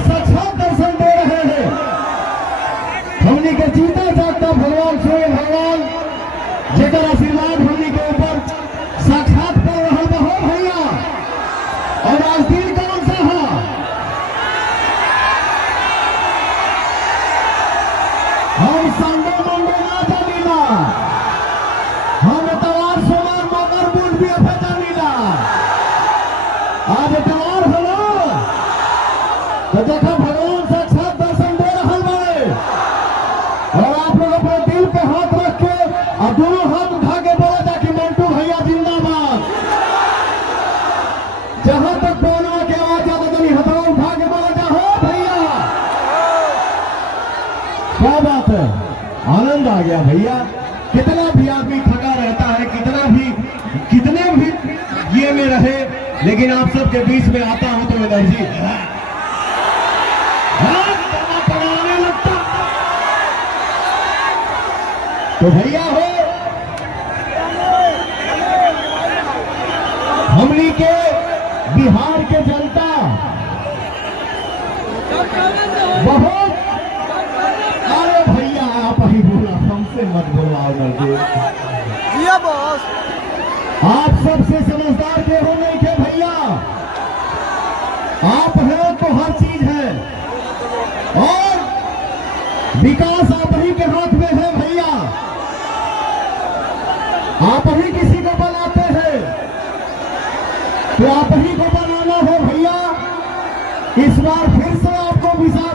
साक्षात दर्शन दे रहे हैं। हमनी के जीता जागता भगवान स्वयं भगवान जेकर आशीर्वाद हमनी के ऊपर साक्षात कर रहा बहो भैया। और आज दिन कौन सा है? हम संडे मंडे ना जानीला, हम इतवार सोमवार मगर बुध भी अफे जानीला। आज इतवार हलो तो देखा भगवान साक्षात दर्शन दे रहा है। और आप लोग अपने दिल पे हाथ रख के और दोनों हाथ उठा के बोला था कि मंटू भैया जिंदाबाद। जहां तक बोलना के आवाज आता तो नहीं हथवा उठा के बोला था हो भैया। क्या बात है, आनंद आ गया भैया। कितना भी आदमी थका रहता है, कितने भी ये में रहे, लेकिन आप सबके बीच में आता हूं तो एनर्जी पढ़ाने लगता। तो भैया हो, हमनी के बिहार के जनता बहुत, अरे भैया आप ही बोला, हमसे मत बोलाओ नजदीक। आप सबसे समझदार के हो नहीं थे भैया। आप हैं तो हर चीज है और विकास आप ही के हाथ में है भैया। आप ही किसी को बनाते हैं तो आप ही को बनाना हो भैया। इस बार फिर से आपको विशाल